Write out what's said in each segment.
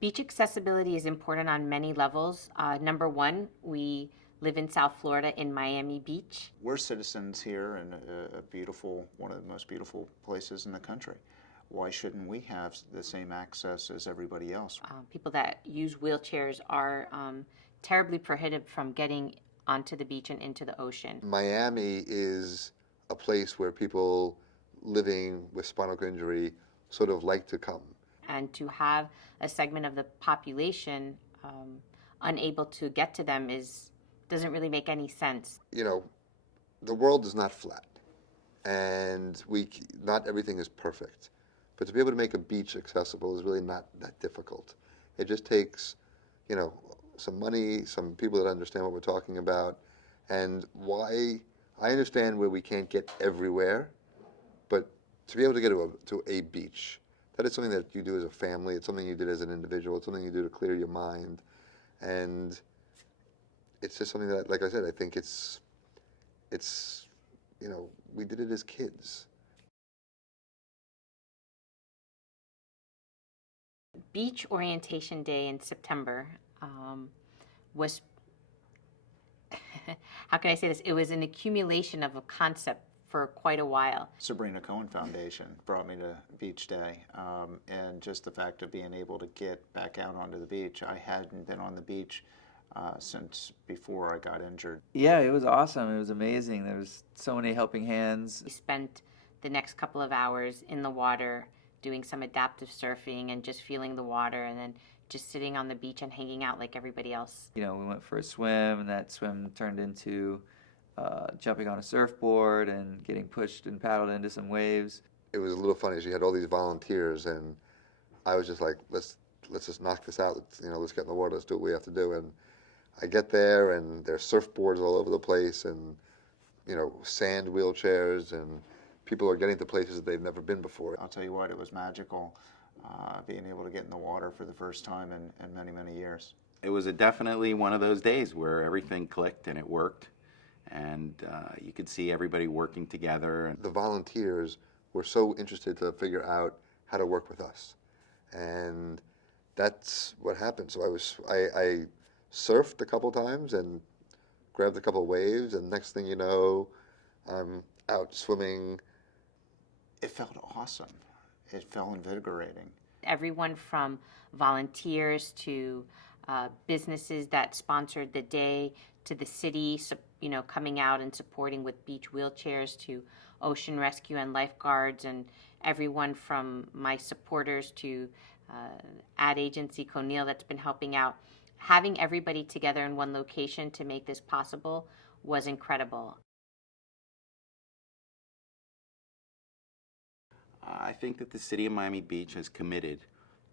Beach accessibility is important on many levels. Number one, we live in South Florida in Miami Beach. We're citizens here in a beautiful, one of the most beautiful places in the country. Why shouldn't we have the same access as everybody else? People that use wheelchairs are terribly prohibited from getting onto the beach and into the ocean. Miami is a place where people living with spinal cord injury sort of like to come. And to have a segment of the population unable to get to them doesn't really make any sense. You know, the world is not flat, and not everything is perfect. But to be able to make a beach accessible is really not that difficult. It just takes, you know, some money, some people that understand what we're talking about, and why I understand where we can't get everywhere, but to be able to get to a beach, that is something that you do as a family. It's something you did as an individual. It's something you do to clear your mind, and it's just something that, like I said, I think it's you know, we did it as kids. Beach Orientation Day in September was, how can I say this? It was an accumulation of a concept for quite a while. Sabrina Cohen Foundation brought me to Beach Day, and just the fact of being able to get back out onto the beach. I hadn't been on the beach since before I got injured. Yeah, it was awesome. It was amazing. There was so many helping hands. We spent the next couple of hours in the water doing some adaptive surfing and just feeling the water, and then just sitting on the beach and hanging out like everybody else. You know, we went for a swim, and that swim turned into jumping on a surfboard and getting pushed and paddled into some waves. It was a little funny. She had all these volunteers, and I was just like, let's just knock this out. Let's get in the water. Let's do what we have to do. And I get there, and there's surfboards all over the place, and sand wheelchairs, and people are getting to places that they've never been before. I'll tell you what, it was magical being able to get in the water for the first time in many, many years. It was definitely one of those days where everything clicked and it worked, and you could see everybody working together. The volunteers were so interested to figure out how to work with us, and that's what happened. So I surfed a couple times and grabbed a couple waves, and next thing you know, I'm out swimming. It felt awesome. It felt invigorating. Everyone from volunteers to businesses that sponsored the day, to the city, coming out and supporting with beach wheelchairs, to ocean rescue and lifeguards, and everyone from my supporters to ad agency Conneal that's been helping out. Having everybody together in one location to make this possible was incredible. I think that the city of Miami Beach has committed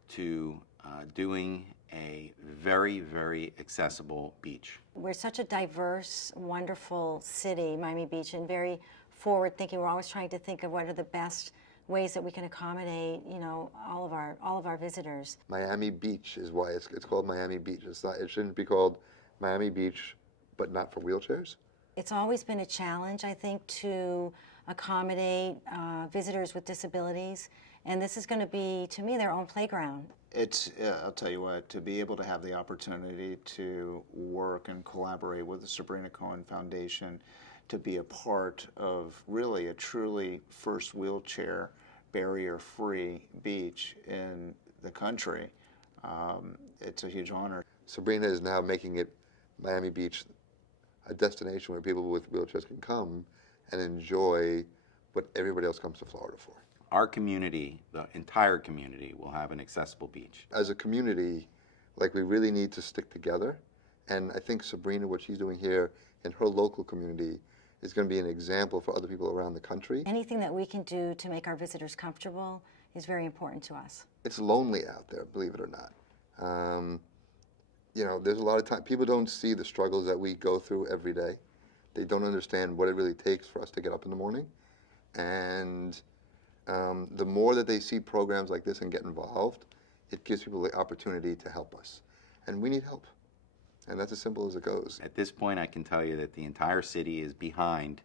to doing a very, very accessible beach. We're such a diverse, wonderful city, Miami Beach, and very forward-thinking. We're always trying to think of what are the best ways that we can accommodate, all of our visitors. Miami Beach is why it's called Miami Beach. It shouldn't be called Miami Beach, but not for wheelchairs. It's always been a challenge, I think, to accommodate visitors with disabilities, and this is going to be, to me, their own playground. I'll tell you what, to be able to have the opportunity to work and collaborate with the Sabrina Cohen Foundation, to be a part of really a truly first wheelchair barrier-free beach in the country, it's a huge honor. Sabrina is now making it, Miami Beach, a destination where people with wheelchairs can come and enjoy what everybody else comes to Florida for. Our community, the entire community, will have an accessible beach. As a community, we really need to stick together, and I think Sabrina, what she's doing here in her local community, is going to be an example for other people around the country. Anything that we can do to make our visitors comfortable is very important to us. It's lonely out there, believe it or not. There's a lot of time, people don't see the struggles that we go through every day. They don't understand what it really takes for us to get up in the morning. And the more that they see programs like this and get involved, it gives people the opportunity to help us. And we need help. And that's as simple as it goes. At this point, I can tell you that the entire city is behind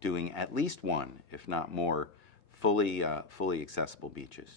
doing at least one, if not more, fully accessible beaches.